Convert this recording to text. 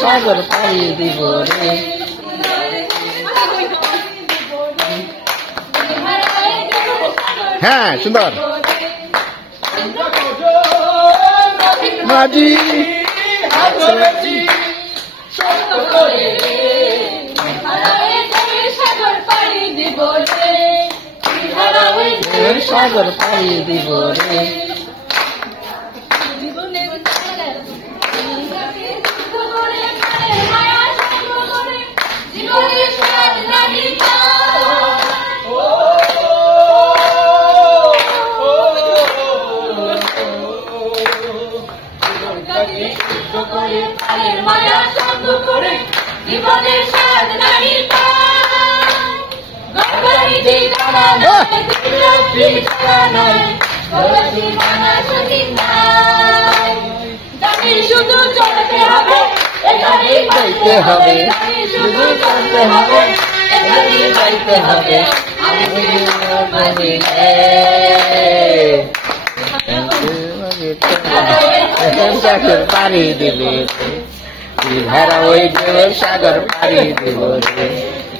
সাগর পাড়ি দিব রে। হ্যাঁ সুন্দর মাঝি সাগর পাড়ি দিব রে। মায়া সঙ্গ করে জীবনের স্বাদ নাহি শুধু চলতে হবে এখানেই পাইতে হবে, শুধু চলতে হবে এখানেই পাইতে হবে। সাগর পাড়ি দিবে ভেড়া ওই সাগর পাড়ি দিব রে।